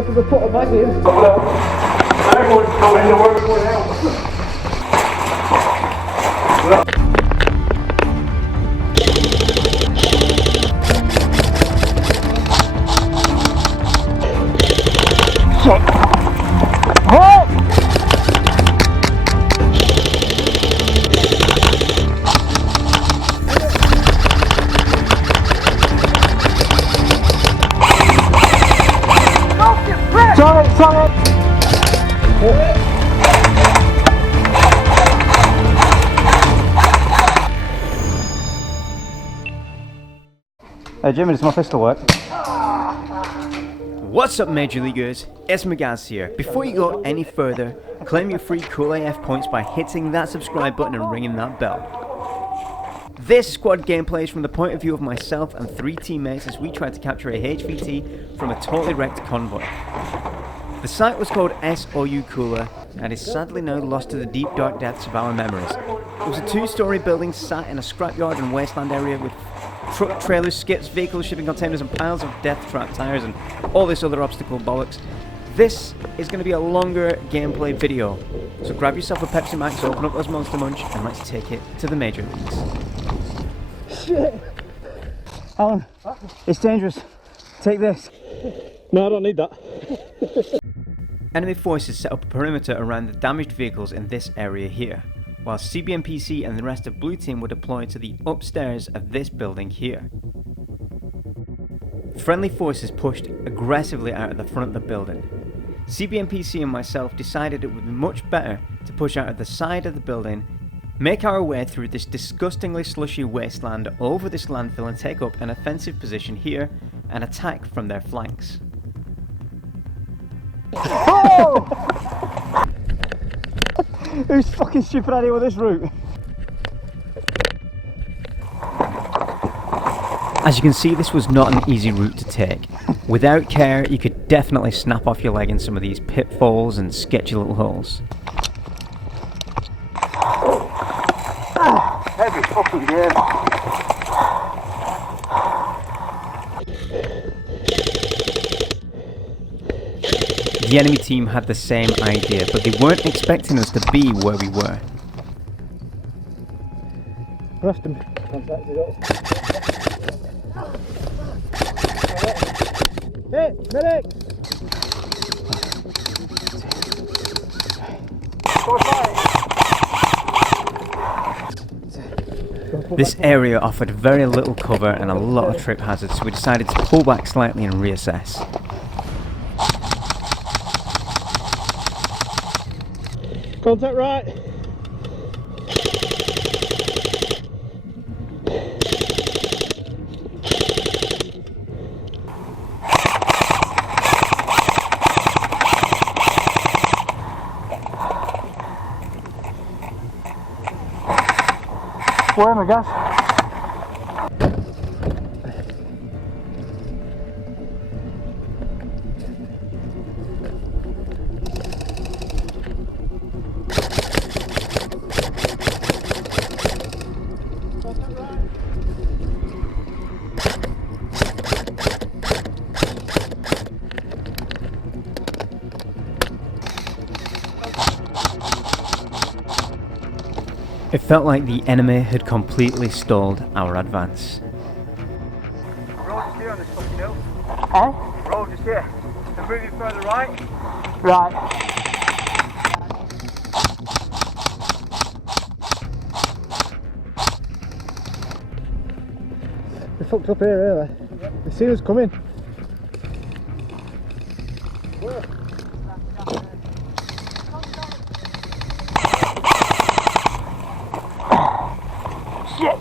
help of the put a bag in. Everyone's coming to where we're going out. Sorry. Hey Jimmy, does my pistol work? What's up Major Leaguers, it's Magaz here. Before you go any further, claim your free Cool AF points by hitting that subscribe button and ringing that bell. This squad gameplay is from the point of view of myself and 3 teammates as we tried to capture a HVT from a totally wrecked convoy. The site was called SOU KULA and is sadly now lost to the deep dark depths of our memories. It was a 2-story building sat in a scrapyard and wasteland area with truck trailers, skips, vehicles, shipping containers and piles of death trap tires and all this other obstacle bollocks. This is going to be a longer gameplay video, so grab yourself a Pepsi Max, open up those Monster Munch and let's take it to the Major Leagues. Shit! Alan, it's dangerous. Take this. No, I don't need that. Enemy forces set up a perimeter around the damaged vehicles in this area here, while CBMPC and the rest of Blue Team were deployed to the upstairs of this building here. Friendly forces pushed aggressively out of the front of the building. CBMPC and myself decided it would be much better to push out of the side of the building, make our way through this disgustingly slushy wasteland over this landfill and take up an offensive position here and attack from their flanks. Oh! Who's fucking stupid idea with this route? As you can see, this was not an easy route to take. Without care, you could definitely snap off your leg in some of these pitfalls and sketchy little holes. Heavy fucking game. The enemy team had the same idea, but they weren't expecting us to be where we were. Rest him. Contacted up. Hey, medic! This area offered very little cover and a lot of trip hazards, so we decided to pull back slightly and reassess. Contact right. Where am I, guys? It felt like the enemy had completely stalled our advance. Road just here on this fucking hill. Eh? Road just here. So moving further right. Right. They fucked up here, really. They see us coming. Where? Shit!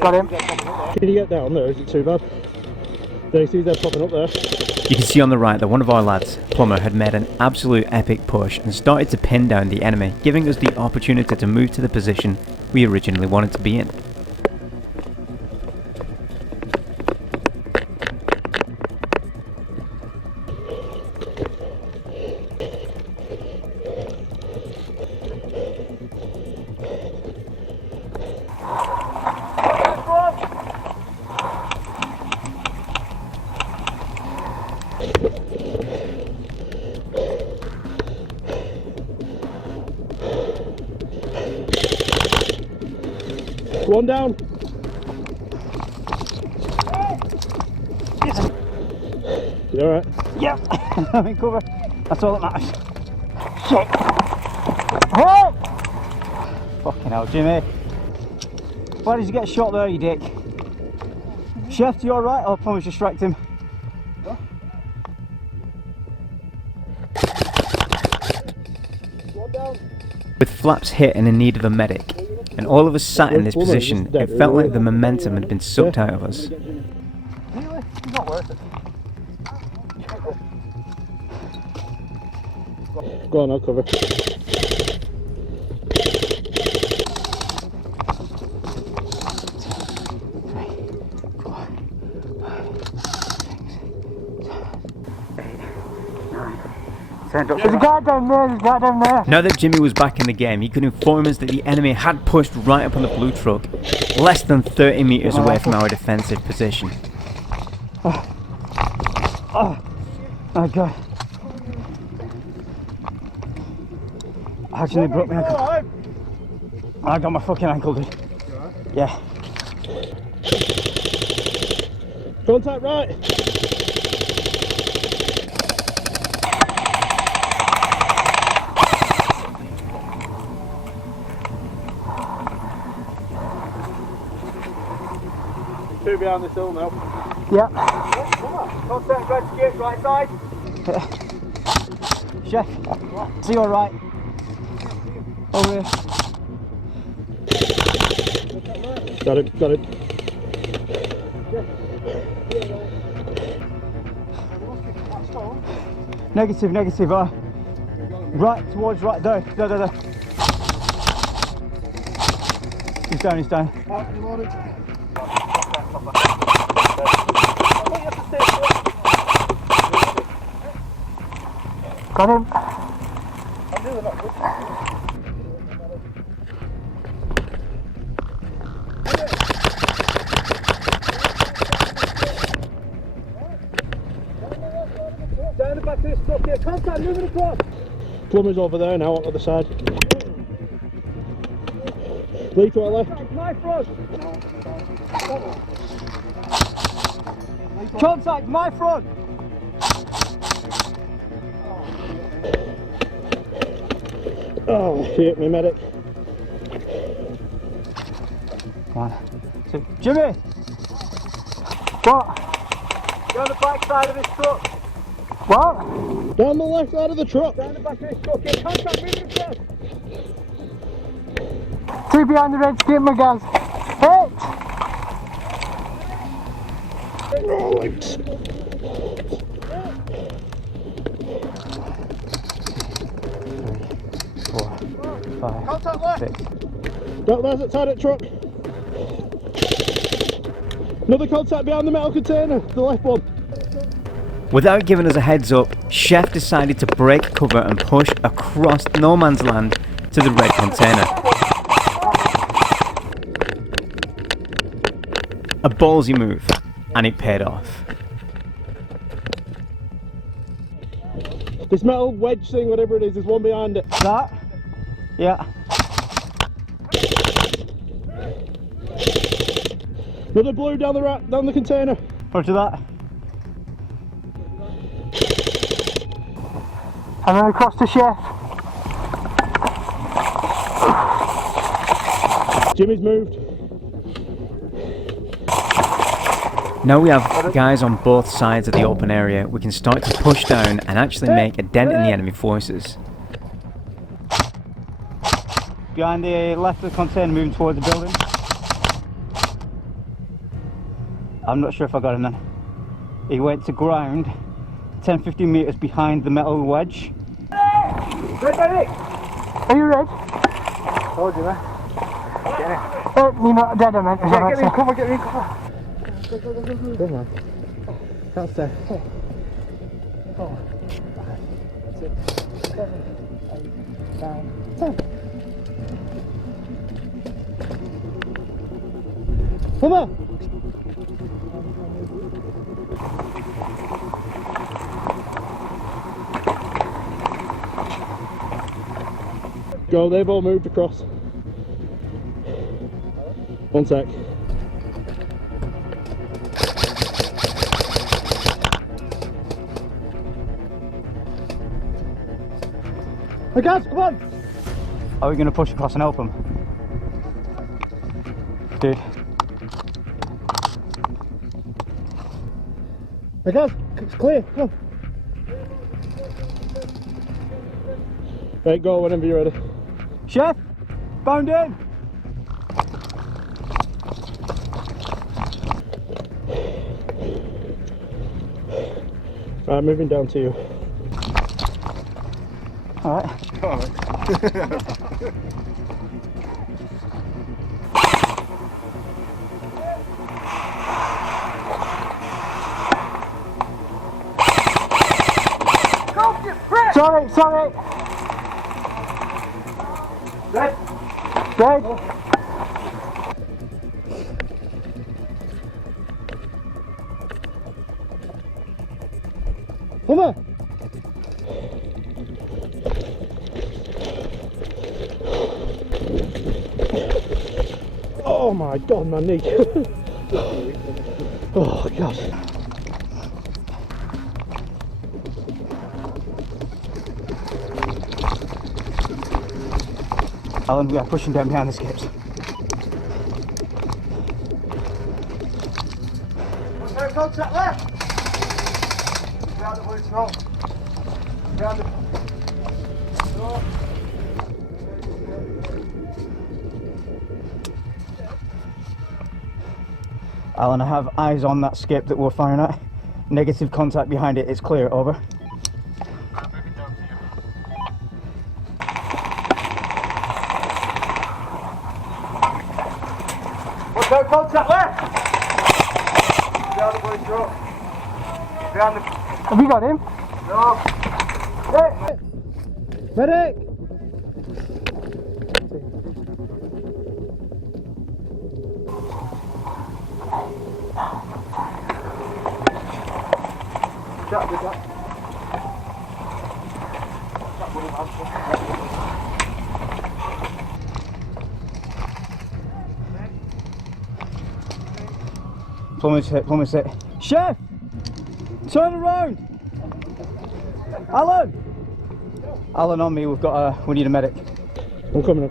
Got him. Can you get down there? Is it too bad? There, you see they're popping up there. You can see on the right that one of our lads, Plumber, had made an absolute epic push and started to pin down the enemy, giving us the opportunity to move to the position we originally wanted to be in. One down. Yes. You alright? Yep. I'm in cover. That's all that matters. Shit. Oh! Fucking hell, Jimmy. Why did you get shot there, you dick? Chef, you alright? I'll probably distract him. With flaps hit and in need of a medic, and all of us sat in this position, it felt like the momentum had been sucked out of us. Really? It's not worth it. Go on, I'll cover. There's a guy down there, there's a guy down there. Now that Jimmy was back in the game, he could inform us that the enemy had pushed right up on the blue truck, less than 30 metres away from our defensive position. Oh my god. Actually broke my ankle. I got my fucking ankle, dude. Yeah. Contact right. Two behind this hill now. Yeah. Contact red skip, right side. Chef, see you alright. Over here. Got it, got it. Negative, negative. Right towards right there. There. He's down, he's down. Got him. Down the back of this truck here. Contact, moving across. Plumber's over there now on the other side. Lead to our left. My front. Contact, my front. Oh shit, my medic. Come on. So, Jimmy! What? Go on the back side of this truck. What? Down the left side of the truck. Down the back of this truck. Get contact, moving across. Two behind the red skip, Magaz. Hit! Right. 5, Contact left. 6. Right, there's that side of the truck. Another contact behind the metal container, the left one. Without giving us a heads up, Chef decided to break cover and push across no man's land to the red container. A ballsy move, and it paid off. This metal wedge thing, whatever it is, there's one behind it. That? Yeah. Another blue down the right, down the container. Roger that. And then across to Chef. Jimmy's moved. Now we have guys on both sides of the open area, we can start to push down and actually make a dent in the enemy forces. Behind the left of the container, moving towards the building. I'm not sure if I got him then. He went to ground 10-15 metres behind the metal wedge. Red medic! Are you red? Told you, man. Get it. Oh, you're not dead, I meant. Yeah, get me in cover, get me in cover. Good man. Can't stay. 4, 5, 6, 7, 8, 9, 10. Come on! Go, they've all moved across. One sec. Hey guys, come on! Are we going to push across and help them? Dude. Hey guys, it's clear, come on. Right, go whenever you're ready. Chef, bound in. Right, moving down to you. Alright. Sorry. Dead. Dummer! Oh my god, my knee. Oh god. Alan, we are pushing down behind the skips. Okay, contact left! Behind the blue smoke. Behind the... No. Alan, I have eyes on that skip that we're firing at. Negative contact behind it, it's clear, over. Okay, contact left! Behind the blue smoke. Behind the... Have you got him? No. Hey! Medic! Shut with that. Plumber's hit. Chef! Turn around! Alan! Alan on me, we need a medic. I'm coming.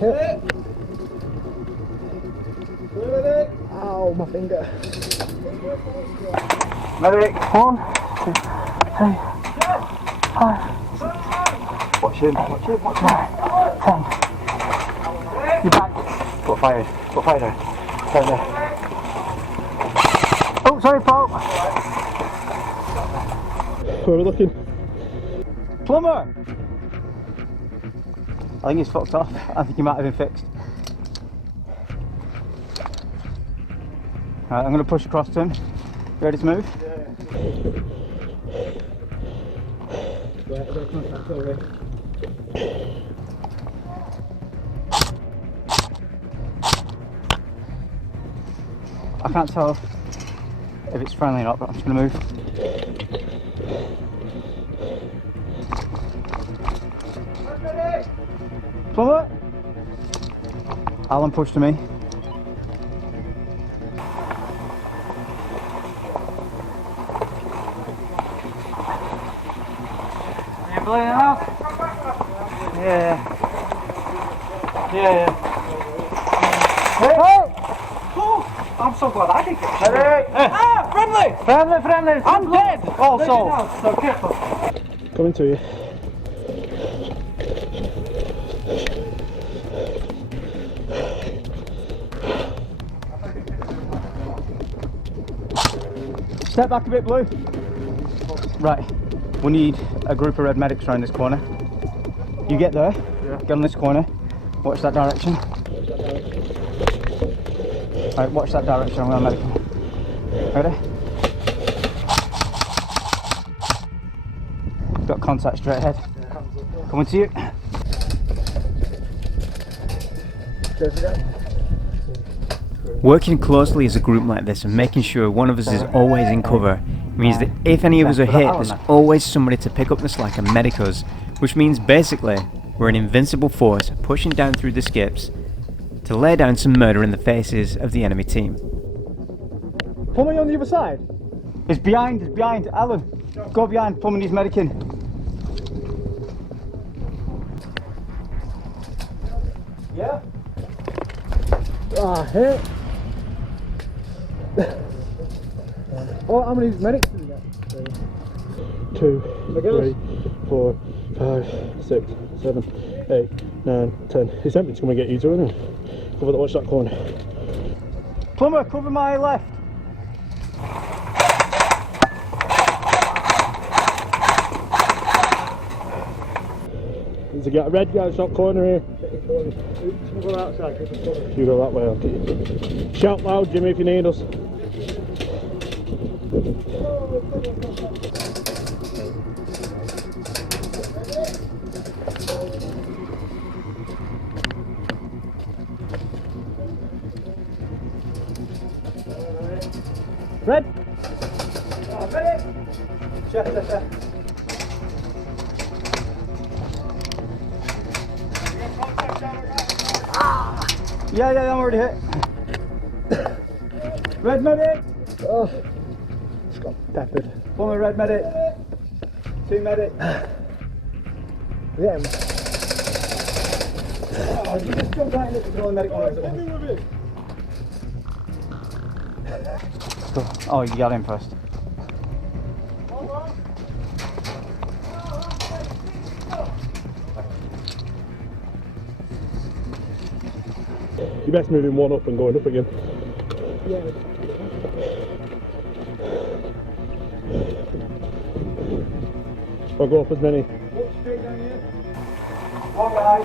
Hit. Ow, my finger. Medic! 1, 2, 3, 5. Watch him. 10. You're back. Got fire there. Fire there. Oh, sorry, Paul. Where are we looking? Plumber! I think he's fucked off. I think he might have been fixed. Right, I'm going to push across to him. You ready to move? I can't tell if it's friendly or not, but I'm just going to move. Plumber! Alan pushed to me. Bleeding out? Yeah. Hey! Oh, I'm so glad I did get shot. Hey! Ah, friendly! I'm dead! Also. So careful. Coming to you. Step back a bit, Blue. Right. We need a group of red medics around this corner. You get there, get on this corner, watch that direction. Alright, watch that direction, I'm going to medic. Ready? Got contact straight ahead. Coming to you. Working closely as a group like this and making sure one of us is always in cover means that if any of us are hit, there's always somebody to pick up the slack and medic us, which means basically we're an invincible force pushing down through the skips to lay down some murder in the faces of the enemy team. Plumber, you on the other side? It's behind, Alan. Go behind, Plumber needs medicing. Yeah? Ah, hit. Oh, how many medics did we get? 2, 3, 4, 5, 6, 7, 8, 9, 10. He sent me to come and get you two, isn't he? Watch that corner. Plumber, cover my left. There's a red guy shot corner here. You go outside. You go that way, I'll get you. Shout loud, Jimmy, if you need us. Red. Oh, ready. Chef. Yeah, I'm already hit. Red medic! Oh, it's got peppered. One red medic. 2 medic. Yeah. Oh, you just jump right in it with one medic on it. Oh, you got him first. You best moving one up and going up again. Yeah. I'll go up as many. One guy.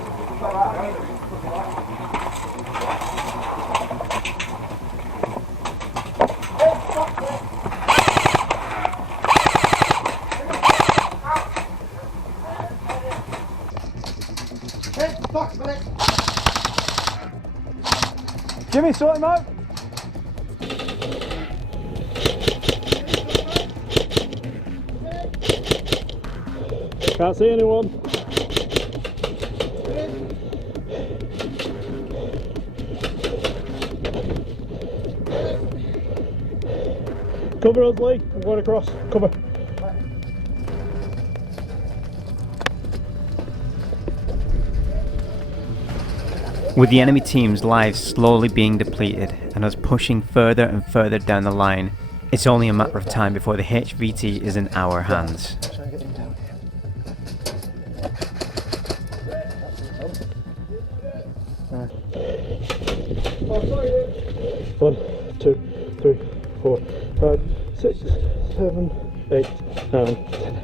Jimmy, sort him out. Can't see anyone. Cover us, Lee. I'm going across. Cover. With the enemy team's lives slowly being depleted and us pushing further and further down the line, it's only a matter of time before the HVT is in our hands. One, 2, 3, 4, 5, 6, 7, 8, 9, 10.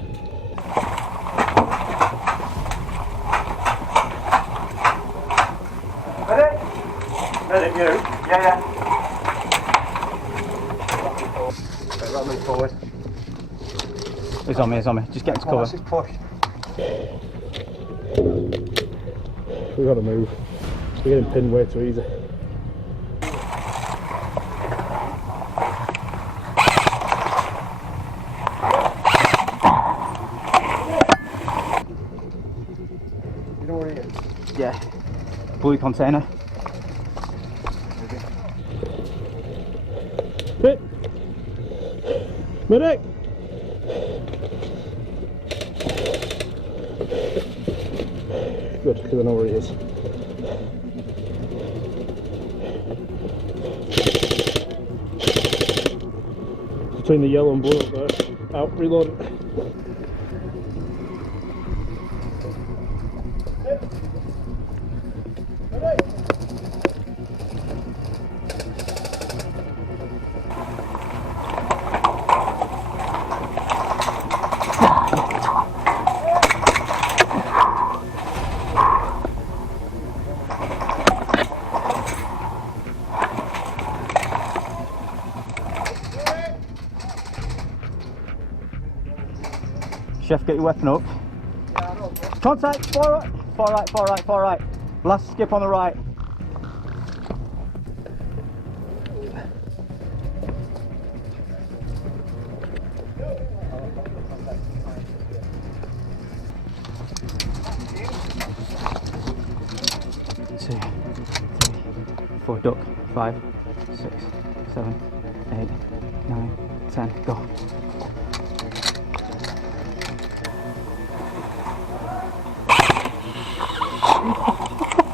Medic, you? Yeah. Okay, right, move forward. He's on me. Just get to cover. Push. We gotta move. We're getting pinned way too easy. You know where he is? Yeah. Blue container. Hit! Medic! Good, because I know where he is. Between the yellow and blue up there. Out, reload it. Chef, get your weapon up. Contact, far right. Last skip on the right. 4, duck, 5, 6, 7, 8, 9, 10, go.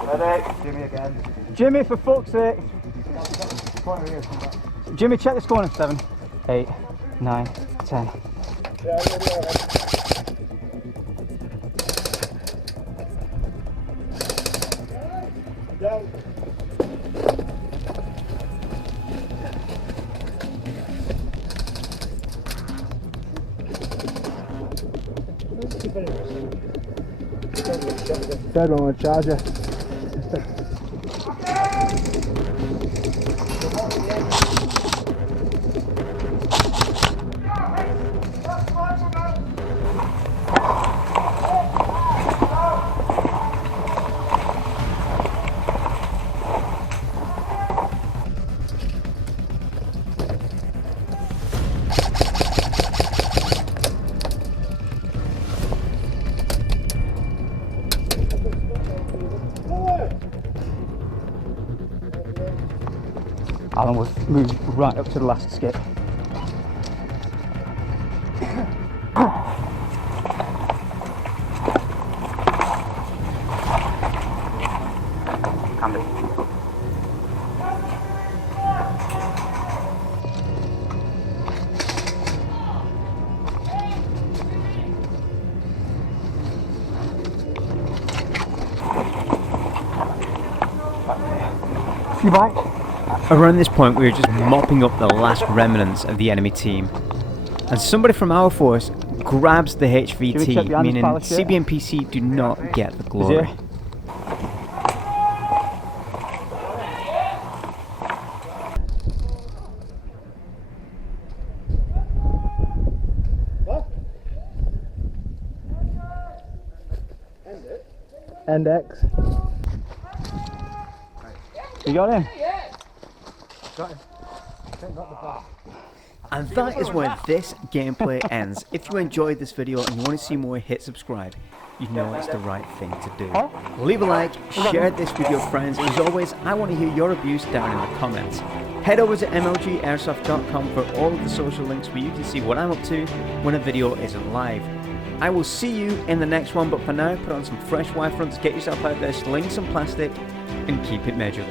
Ready? Jimmy again. Jimmy, for fuck's sake. Jimmy, check this corner. 7, 8, 9, 10. Down. Third one with charger. Alan was moved right up to the last skip. Andy. You back? Around this point we were just mopping up the last remnants of the enemy team, and somebody from our force grabs the HVT, meaning CBMPC do not get the glory. End X. You got him? Got him. And that is where this gameplay ends. If you enjoyed this video and you want to see more, hit subscribe. You know it's the right thing to do. Leave a like, share this with your friends, and as always, I want to hear your abuse down in the comments. Head over to mlgairsoft.com for all of the social links where you can see what I'm up to when a video isn't live. I will see you in the next one, but for now, put on some fresh Y-fronts, get yourself out there, sling some plastic, and keep it measured.